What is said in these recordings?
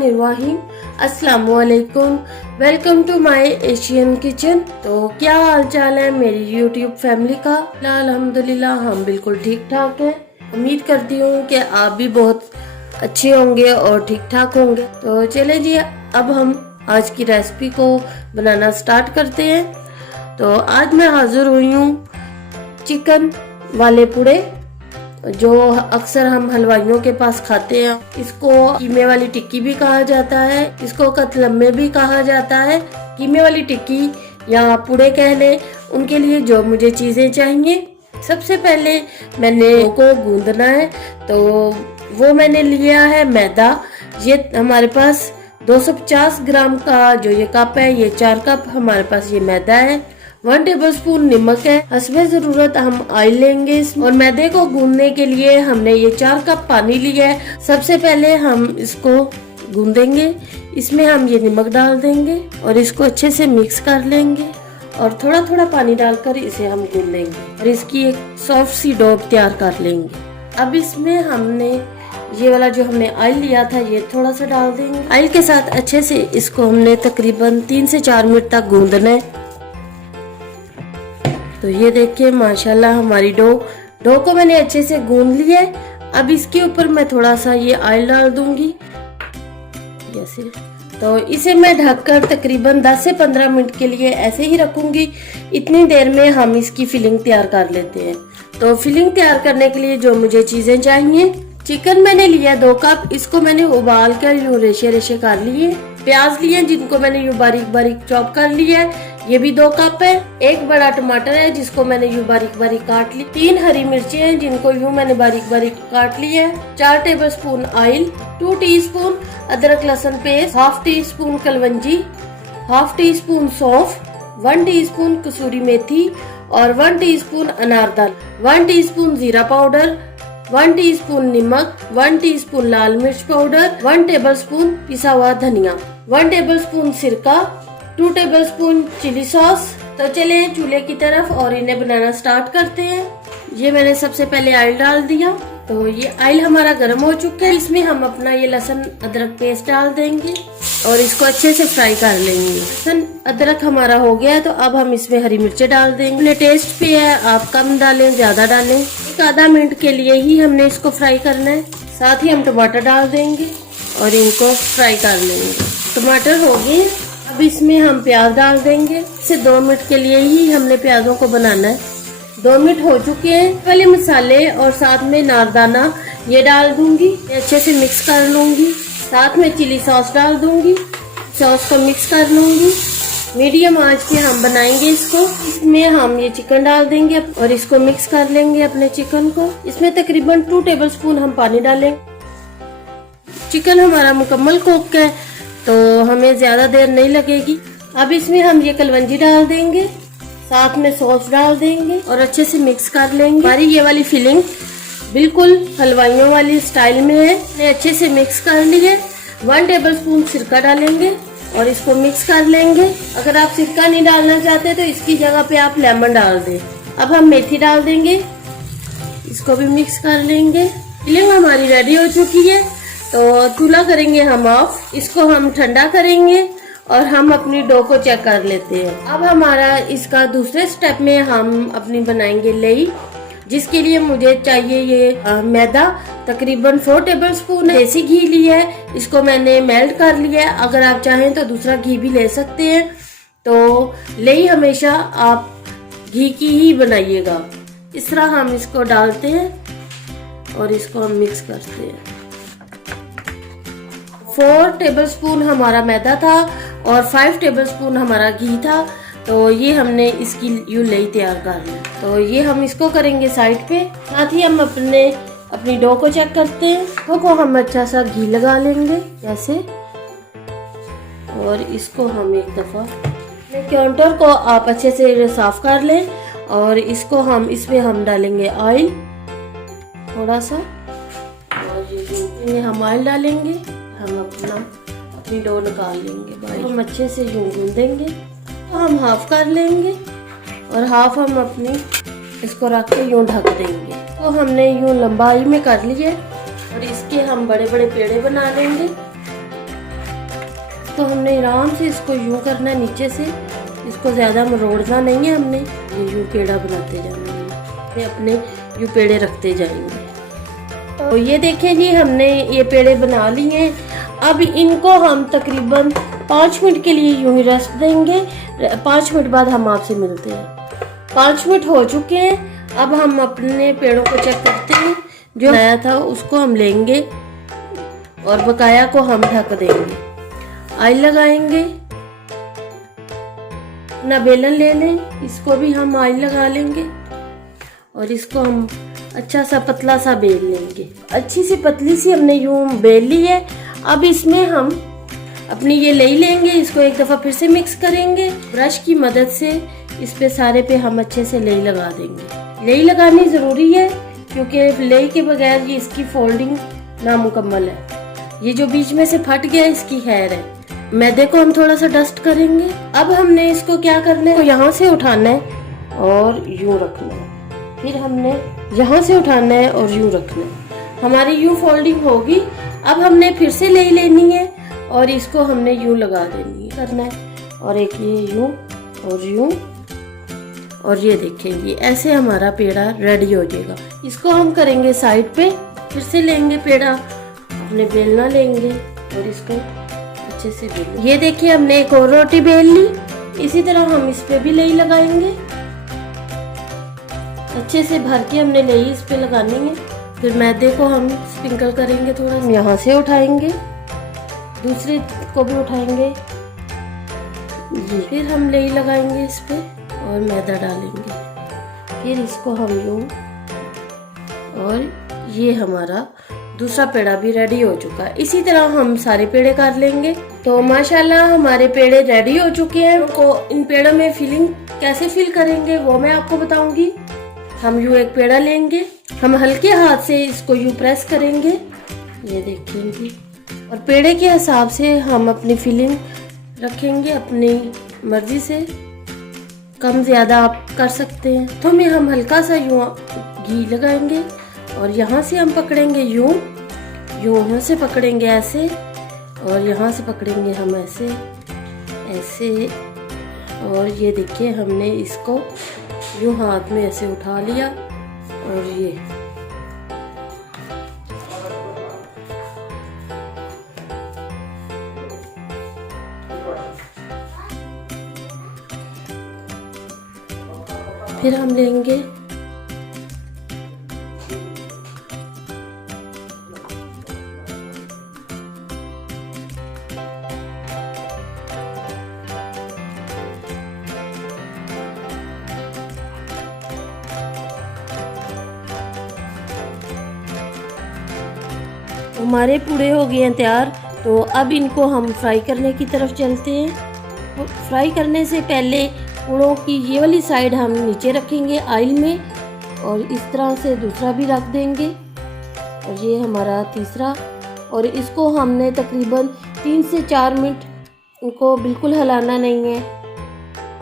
बिस्मिल्लाहिर्रहमानिर्रहीम। अस्सलामुअलैकुम, welcome to my Asian kitchen. तो क्या हाल चाल है मेरी यूट्यूब फैमिली का? अल्हम्दुलिल्लाह हम बिल्कुल ठीक ठाक हैं। उम्मीद करती हूँ कि आप भी बहुत अच्छे होंगे और ठीक ठाक होंगे। तो चले जी, अब हम आज की रेसिपी को बनाना स्टार्ट करते हैं। तो आज मैं हाजिर हुई हूँ चिकन वाले पुड़े, जो अक्सर हम हलवाइयों के पास खाते हैं। इसको कीमे वाली टिक्की भी कहा जाता है, इसको कतलम्मे भी कहा जाता है। कीमे वाली टिक्की या पुड़े कह ले, उनके लिए जो मुझे चीजें चाहिए, सबसे पहले मैंने को गूंदना है। तो वो मैंने लिया है मैदा। ये हमारे पास 250 ग्राम का जो ये कप है, ये 4 कप हमारे पास ये मैदा है। 1 टेबलस्पून नमक है। हस्बे जरूरत हम ऑयल लेंगे और मैदे को गूंदने के लिए हमने ये 4 कप पानी लिया है। सबसे पहले हम इसको गूंदेंगे। इसमें हम ये नमक डाल देंगे और इसको अच्छे से मिक्स कर लेंगे और थोड़ा थोड़ा पानी डालकर इसे हम गूंदेंगे और इसकी एक सॉफ्ट सी डो तैयार कर लेंगे। अब इसमें हमने ये वाला जो हमने ऑयल लिया था, ये थोड़ा सा डाल देंगे। ऑयल के साथ अच्छे से इसको हमने तकरीबन 3 से 4 मिनट तक गूंदना है। तो ये देखिए माशाल्लाह हमारी डो को मैंने अच्छे से गूंद लिया है। अब इसके ऊपर मैं थोड़ा सा ये ऑयल डाल दूंगी जैसे। तो इसे मैं ढककर तकरीबन 10 से 15 मिनट के लिए ऐसे ही रखूंगी। इतनी देर में हम इसकी फिलिंग तैयार कर लेते हैं। तो फिलिंग तैयार करने के लिए जो मुझे चीजें चाहिए, चिकन मैंने लिया 2 कप, इसको मैंने उबाल कर यूं रेशे रेशे कर लिए। प्याज लिए जिनको मैंने यूं बारीक बारीक चॉप कर लिया है, ये भी 2 कप है। 1 बड़ा टमाटर है जिसको मैंने यूं बारीक बारीक काट ली। 3 हरी मिर्ची हैं जिनको यूं मैंने बारीक बारीक काट लिया है। 4 टेबलस्पून ऑयल, 2 टीस्पून अदरक लहसुन पेस्ट, 1/2 टीस्पून कलवंजी, 1/2 टीस्पून सौंफ, 1 टीस्पून कसूरी मेथी और 1 टीस्पून अनारदाना, 1 टीस्पून जीरा पाउडर, 1 टीस्पून नमक, 1 टीस्पून लाल मिर्च पाउडर, 1 टेबलस्पून पिसा हुआ धनिया, 1 टेबलस्पून सिरका, 2 टेबलस्पून चिली सॉस। तो चले चूल्हे की तरफ और इन्हें बनाना स्टार्ट करते हैं। ये मैंने सबसे पहले ऑयल डाल दिया। तो ये ऑयल हमारा गर्म हो चुका है। इसमें हम अपना ये लहसुन अदरक पेस्ट डाल देंगे और इसको अच्छे से फ्राई कर लेंगे। लहसुन अदरक हमारा हो गया है। तो अब हम इसमें हरी मिर्चें डाल देंगे। अपने टेस्ट पे है, आप कम डालें ज्यादा डालें। एक आधा मिनट के लिए ही हमने इसको फ्राई करना है। साथ ही हम टमाटर डाल देंगे और इनको फ्राई कर लेंगे। टमाटर हो गए। अब इसमें हम प्याज डाल देंगे। इसे 2 मिनट के लिए ही हमने प्याजों को बनाना है। 2 मिनट हो चुके हैं। पहले मसाले और साथ में नारदाना ये डाल दूंगी, अच्छे से मिक्स कर लूंगी। साथ में चिली सॉस डाल दूंगी, सॉस को मिक्स कर लूंगी। मीडियम आंच पे हम बनाएंगे इसको। इसमें हम ये चिकन डाल देंगे और इसको मिक्स कर लेंगे अपने चिकन को। इसमें तकरीबन 2 टेबलस्पून हम पानी डालेंगे। चिकन हमारा मुकम्मल कुक है तो हमें ज्यादा देर नहीं लगेगी। अब इसमें हम ये कलवंजी डाल देंगे, साथ में सॉस डाल देंगे और अच्छे से मिक्स कर लेंगे। हमारी ये वाली फिलिंग बिल्कुल हलवाइयों वाली स्टाइल में है। मैं अच्छे से मिक्स कर लिए। 1 टेबलस्पून सिरका डालेंगे और इसको मिक्स कर लेंगे। अगर आप सिरका नहीं डालना चाहते तो इसकी जगह पे आप लेमन डाल दें। अब हम मेथी डाल देंगे, इसको भी मिक्स कर लेंगे। फिलिंग हमारी रेडी हो चुकी है। तो चूल्हा करेंगे हम ऑफ। इसको हम ठंडा करेंगे और हम अपनी डो को चेक कर लेते हैं। अब हमारा इसका दूसरे स्टेप में हम अपनी बनाएंगे लेई, जिसके लिए मुझे चाहिए ये मैदा। तकरीबन 4 टेबलस्पून देसी घी लिया है, इसको मैंने मेल्ट कर लिया है। अगर आप चाहें तो दूसरा घी भी ले सकते हैं। तो लेई हमेशा आप घी की ही बनाइएगा। इस तरह हम इसको डालते हैं और इसको हम मिक्स करते हैं। 4 टेबलस्पून हमारा मैदा था और 5 टेबलस्पून हमारा घी था। तो ये हमने इसकी यूं लेई तैयार कर ली। तो ये हम इसको करेंगे साइड पे। साथ ही हम अपनी डो को चेक करते हैं। डो को हम अच्छा सा घी लगा लेंगे जैसे, और इसको हम एक दफा काउंटर को आप अच्छे से साफ कर लें और इसको हम इसमें हम डालेंगे ऑयल थोड़ा सा, और हम ऑयल डालेंगे। हम अपनी डो निकाल लेंगे। हम अच्छे से यूं गूंदेंगे। तो हम हाफ कर लेंगे और हाफ हम अपनी इसको रख के यूं ढक देंगे। तो हमने यूं लंबाई में कर लिए और इसके हम बड़े बड़े पेड़े बना लेंगे। तो हमने आराम से इसको यूं करना है नीचे से, इसको ज़्यादा मरोड़ना नहीं है हमने। ये यूं पेड़ा बनाते जाना है, अपने यूं पेड़े रखते जाएंगे। तो ये देखें जी, हमने ये पेड़े बना लिए हैं। अब इनको हम तकरीबन 5 मिनट के लिए यूं ही रेस्ट देंगे। 5 मिनट बाद हम आपसे मिलते हैं। 5 मिनट हो चुके हैं। अब हम अपने पेड़ों को चेक करते हैं। जो नया था उसको हम लेंगे और बकाया को हम ढक देंगे। ऑयल लगाएंगे, अपना बेलन ले लें, इसको भी हम ऑयल लगा लेंगे और इसको हम अच्छा सा पतला सा बेल लेंगे। अच्छी सी पतली सी हमने यूं बेल ली है। अब इसमें हम अपनी ये लेई लेंगे, इसको एक दफ़ा फिर से मिक्स करेंगे। ब्रश की मदद से इस पे सारे पे हम अच्छे से लेई लगा देंगे। लेई लगानी ज़रूरी है क्योंकि लेई के बगैर ये इसकी फोल्डिंग नामुकम्मल है। ये जो बीच में से फट गया इसकी खैर है। मैदे को हम थोड़ा सा डस्ट करेंगे। अब हमने इसको क्या करना है, यहाँ से उठाना है और यूं रखना है। फिर हमने यहाँ से उठाना है और यूं रखना है। हमारी यूं फोल्डिंग होगी। अब हमने फिर से ले लेनी है और इसको हमने यूं लगा देनी है, करना है। और एक ये यूं और यूं, और ये देखेंगे ऐसे हमारा पेड़ा रेडी हो जाएगा। इसको हम करेंगे साइड पे। फिर से लेंगे पेड़ा, अपने बेलना लेंगे और इसको अच्छे से बेल। ये देखिए हमने एक और रोटी बेल ली। इसी तरह हम इस पे भी लेई लगाएंगे। अच्छे से भर के हमने लेई इस पे लगानी है। फिर मैदे को हम स्प्रिंकल करेंगे थोड़ा, हम यहाँ से उठाएंगे, दूसरे को भी उठाएंगे ये। फिर हम लेई लगाएंगे इस पे और मैदा डालेंगे। फिर इसको हम यूं, और ये हमारा दूसरा पेड़ा भी रेडी हो चुका है। इसी तरह हम सारे पेड़े कर लेंगे। तो माशाल्लाह हमारे पेड़े रेडी हो चुके हैं। को इन पेड़ों में फिलिंग कैसे फिल करेंगे वो मैं आपको बताऊंगी। हम यूं एक पेड़ा लेंगे, हम हल्के हाथ से इसको यूं प्रेस करेंगे, ये देखेंगे, और पेड़े के हिसाब से हम अपनी फिलिंग रखेंगे अपनी मर्जी से। कम ज़्यादा आप कर सकते हैं। तो हम हल्का सा यूं घी लगाएंगे और यहाँ से हम पकड़ेंगे यूं, यहाँ से पकड़ेंगे ऐसे, और यहाँ से पकड़ेंगे हम ऐसे ऐसे। और ये देखिए हमने इसको यूं हाथ में ऐसे उठा लिया और ये फिर हम लेंगे हमारे पूड़े हो गए हैं तैयार। तो अब इनको हम फ्राई करने की तरफ चलते हैं। फ्राई करने से पहले पूड़ों की ये वाली साइड हम नीचे रखेंगे ऑयल में, और इस तरह से दूसरा भी रख देंगे, और ये हमारा तीसरा। और इसको हमने तकरीबन 3 से 4 मिनट इनको बिल्कुल हिलाना नहीं है।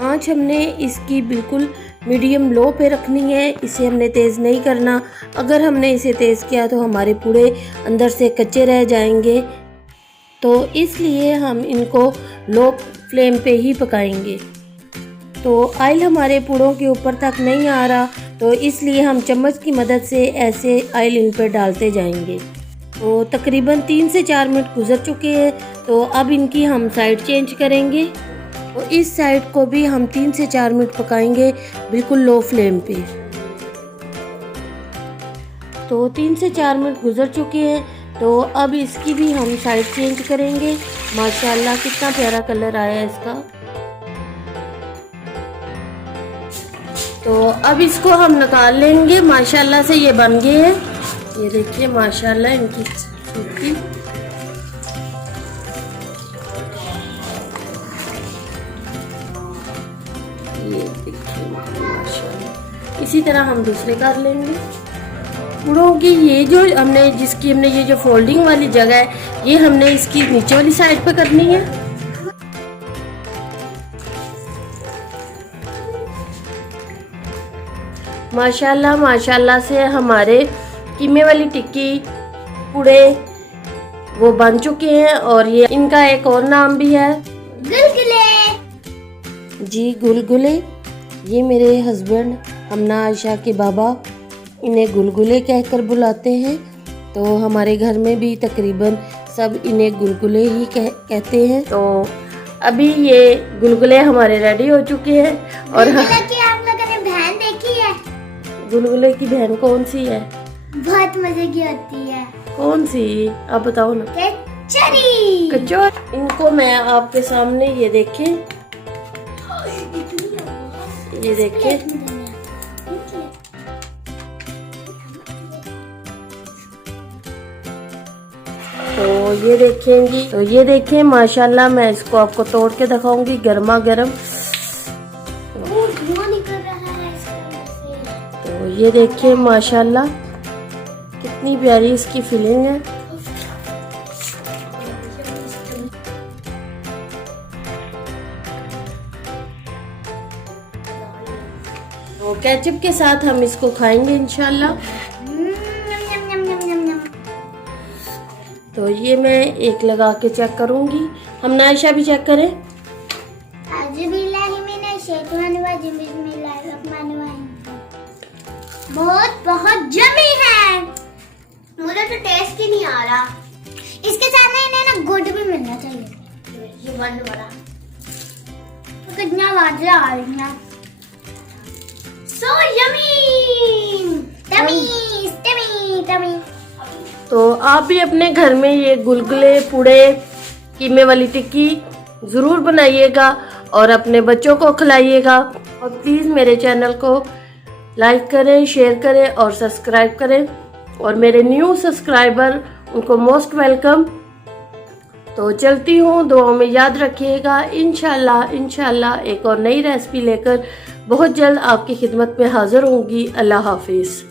आँच हमने इसकी बिल्कुल मीडियम लो पे रखनी है, इसे हमने तेज़ नहीं करना। अगर हमने इसे तेज़ किया तो हमारे पूड़े अंदर से कच्चे रह जाएंगे। तो इसलिए हम इनको लो फ्लेम पे ही पकाएंगे। तो ऑयल हमारे पूड़ों के ऊपर तक नहीं आ रहा, तो इसलिए हम चम्मच की मदद से ऐसे ऑयल इन पर डालते जाएंगे। तो तकरीबन 3 से 4 मिनट गुजर चुके हैं। तो अब इनकी हम साइड चेंज करेंगे। तो इस साइड को भी हम 3 से 4 मिनट पकाएंगे बिल्कुल लो फ्लेम पे। तो 3 से 4 मिनट गुजर चुके हैं। तो अब इसकी भी हम साइड चेंज करेंगे। माशाल्लाह कितना प्यारा कलर आया है इसका। तो अब इसको हम निकाल लेंगे। माशाल्लाह से ये बन गए हैं। ये देखिए माशाल्लाह इनकी सूखी। ये देखिए माशाल्लाह। इसी तरह हम दूसरे कर लेंगे। पूड़ों की ये जो हमने ये जो फोल्डिंग वाली जगह है, ये हमने इसकी नीचे वाली साइड पे करनी है। माशाल्लाह माशाल्लाह से हमारे कीमे वाली टिक्की पूड़े वो बन चुके हैं और ये इनका एक और नाम भी है गुलगुले। जी गुलगुले। ये मेरे हस्बैंड हमना आयशा के बाबा इन्हें गुलगुले कहकर बुलाते हैं। तो हमारे घर में भी तकरीबन सब इन्हें गुलगुले ही कहते हैं। तो अभी ये गुलगुले हमारे रेडी हो चुके हैं। और गुलगुले की आप लोगों ने बहन देखी है? गुलगुले की बहन कौन सी है? बहुत मजे की होती है। कौन सी? आप बताओ ना। कचौरी। कचौरी। इनको मैं आपके सामने ये देखें, ये देखें। तो ये देखेंगी, तो ये देखें माशाल्लाह। मैं इसको आपको तोड़ के दिखाऊंगी गर्मा गर्म। धुआं निकल रहा है इससे। तो ये देखिए माशाल्लाह कितनी प्यारी इसकी फीलिंग है। तो केचप के साथ हम इसको खाएंगे इंशाल्लाह। तो ये मैं एक लगा के चेक करूंगी। हम नायशा भी चेक करें। बहुत बहुत जमी है। मुझे तो टेस्ट ही नहीं आ रहा। इसके साथ में इन्हें ना गुड़ भी मिलना चाहिए। ये बंद वाला तो कितना वाजरा आ रही है। So yummy, tummy, tummy, tummy। तो आप भी अपने घर में ये गुलगुले, पूड़े, कीमे वाली टिक्की ज़रूर बनाइएगा और अपने बच्चों को खिलाइएगा। और प्लीज़ मेरे चैनल को लाइक करें, शेयर करें और सब्सक्राइब करें। और मेरे न्यू सब्सक्राइबर उनको मोस्ट वेलकम। तो चलती हूँ, दुआओं में याद रखिएगा। इंशाल्लाह एक और नई रेसिपी लेकर बहुत जल्द आपकी खिदमत में हाजिर होंगी। अल्लाह हाफिज़।